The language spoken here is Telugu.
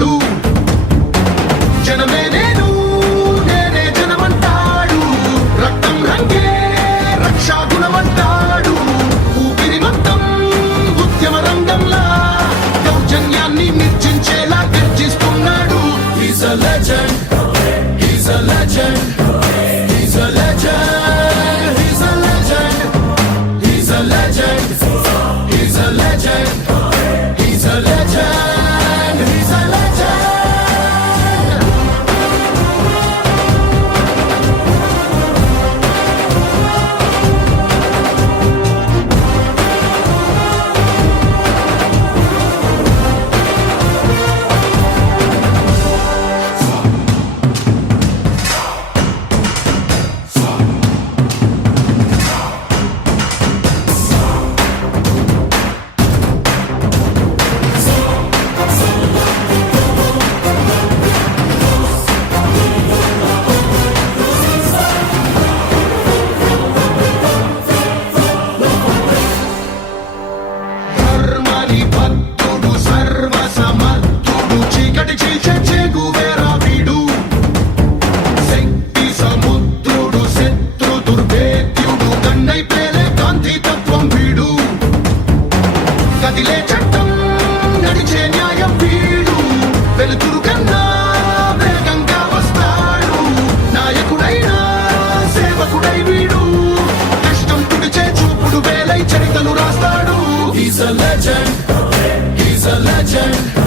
అంటాడు. జనమే నేను, నేనే జనమంటాడు. రక్తం రంగే రక్షా గుణమంటాడు. ఊపిరి మొత్తం ఉద్యమ రంగంలా దౌర్జన్యాన్ని నిర్జించేలా గర్జిస్తున్నాడు. He's a legend, he's a legend, he's a legend, he's a legend, he's a legend, he's a legend, he's a legend, he's a legend. ధర్మాని భక్తుడు సర్వ సమర్థుడు చీకటి చీల్చే చెగువేరా వీడు. శక్తి సముద్రుడు శత్రు దుర్భేద్యుడు కన్నై పేలే కాంతి తత్వం వీడు. కదిలే చట్టం నడిచే న్యాయం వీడు. వెలుతురు కన్నా వేగంగా వస్తాడు. నాయకుడైనా సేవకుడై వీడు. కష్టం తుడిచే చూపుడు వేలై చరితలు రాస్తాడు. He's a legend, he's a legend.